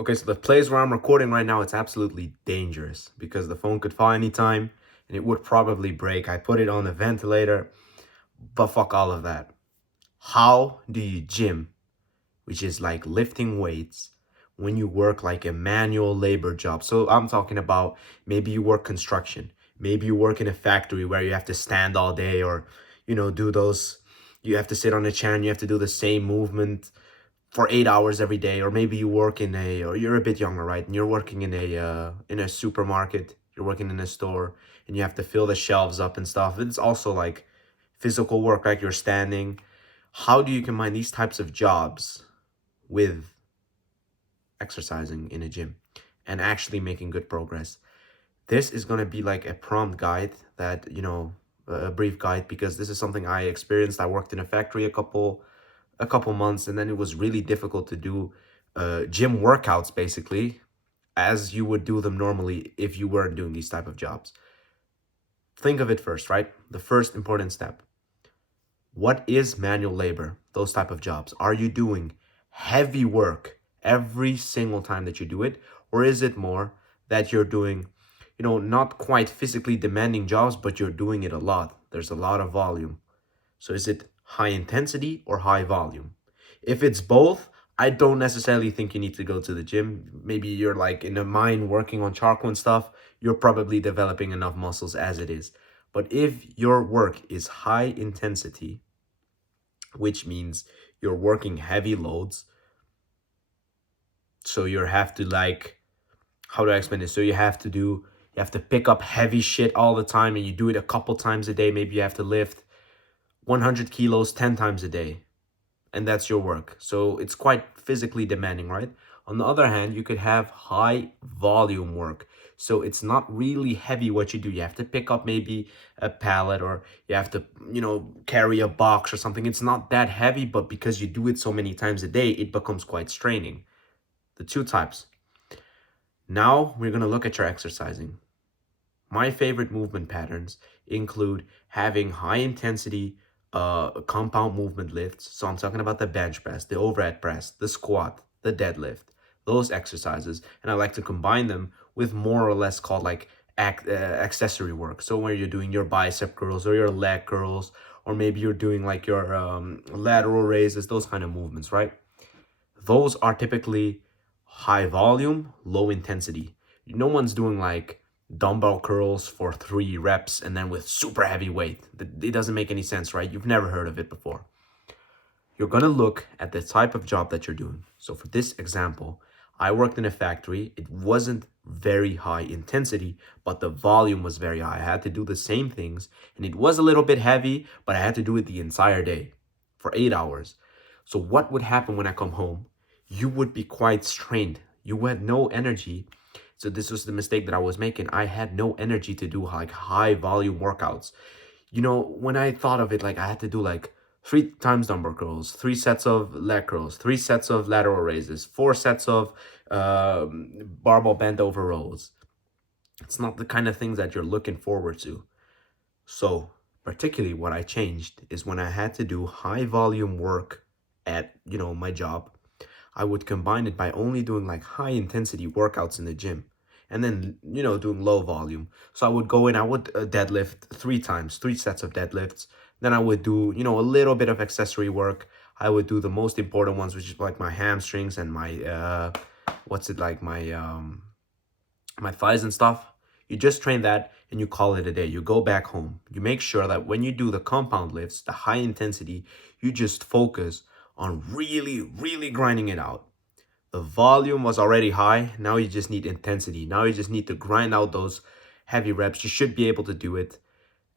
Okay, so the place where I'm recording right now, it's absolutely dangerous because the phone could fall anytime and it would probably break. I put it on the ventilator, but fuck all of that. How do you gym, which is like lifting weights, when you work like a manual labor job? So I'm talking about maybe you work construction, maybe you work in a factory where you have to stand all day or, do those, you have to sit on a chair and you have to do the same movement for 8 hours every day. Or maybe you work or you're a bit younger, right? And you're working in a supermarket, you're working in a store, and you have to fill the shelves up and stuff. It's also like physical work, like you're standing. How do you combine these types of jobs with exercising in a gym and actually making good progress? This is going to be like a prompt guide that, a brief guide, because this is something I experienced. I worked in a factory a couple months, and then it was really difficult to do gym workouts basically as you would do them normally if you weren't doing these type of jobs. Think of it first, right? The first important step. What is manual labor? Those type of jobs. Are you doing heavy work every single time that you do it? Or is it more that you're doing, not quite physically demanding jobs, but you're doing it a lot? There's a lot of volume. So is it high intensity or high volume? If it's both, I don't necessarily think you need to go to the gym. Maybe you're like in a mine working on charcoal and stuff. You're probably developing enough muscles as it is. But if your work is high intensity, which means you're working heavy loads, so you have to like, how do I explain this? So you have to pick up heavy shit all the time, and you do it a couple times a day. Maybe you have to lift 100 kilos 10 times a day, and that's your work. So it's quite physically demanding, right? On the other hand, you could have high volume work. So it's not really heavy what you do. You have to pick up maybe a pallet, or you have to, carry a box or something. It's not that heavy, but because you do it so many times a day, it becomes quite straining. The two types. Now we're going to look at your exercising. My favorite movement patterns include having high intensity compound movement lifts. So I'm talking about the bench press, the overhead press, the squat, the deadlift, those exercises. And I like to combine them with more or less called like accessory work. So where you're doing your bicep curls or your leg curls, or maybe you're doing like your lateral raises, those kind of movements, right? Those are typically high volume, low intensity. No one's doing like dumbbell curls for 3 reps and then with super heavy weight. It doesn't make any sense, right? You've never heard of it before. You're going to look at the type of job that you're doing. So for this example, I worked in a factory. It wasn't very high intensity, but the volume was very high. I had to do the same things, and it was a little bit heavy, but I had to do it the entire day for 8 hours. So what would happen when I come home? You would be quite strained. You had no energy. So this was the mistake that I was making. I had no energy to do like high volume workouts. When I thought of it, like I had to do like 3 times dumbbell curls, 3 sets of leg curls, 3 sets of lateral raises, 4 sets of barbell bent over rows. It's not the kind of things that you're looking forward to. So particularly what I changed is when I had to do high volume work at, my job, I would combine it by only doing like high intensity workouts in the gym, and then, doing low volume. So I would go in, I would deadlift 3 times, 3 sets of deadlifts. Then I would do, a little bit of accessory work. I would do the most important ones, which is like my hamstrings and my thighs and stuff. You just train that and you call it a day. You go back home. You make sure that when you do the compound lifts, the high intensity, you just focus on really, really grinding it out. The volume was already high. Now you just need intensity. Now you just need to grind out those heavy reps. You should be able to do it.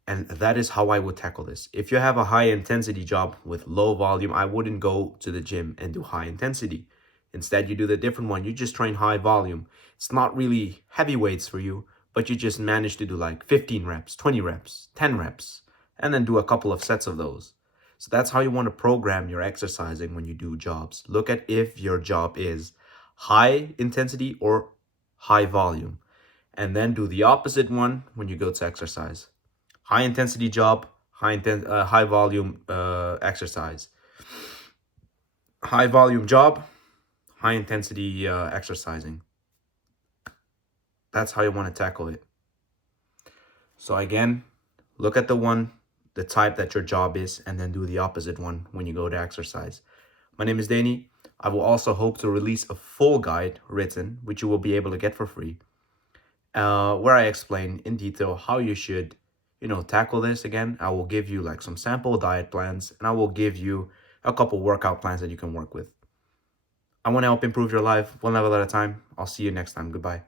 And that is how I would tackle this. If you have a high intensity job with low volume, I wouldn't go to the gym and do high intensity. Instead, you do the different one. You just train high volume. It's not really heavy weights for you, but you just manage to do like 15 reps, 20 reps, 10 reps, and then do a couple of sets of those. So that's how you want to program your exercising when you do jobs. Look at if your job is high intensity or high volume, and then do the opposite one when you go to exercise. High intensity job, high volume exercise. High volume job, high intensity exercising. That's how you want to tackle it. So again, look at the type that your job is, and then do the opposite one when you go to exercise. My name is Deenie. I will also hope to release a full guide written, which you will be able to get for free, where I explain in detail how you should, tackle this. Again, I will give you like some sample diet plans, and I will give you a couple workout plans that you can work with. I want to help improve your life one level at a time. I'll see you next time. Goodbye.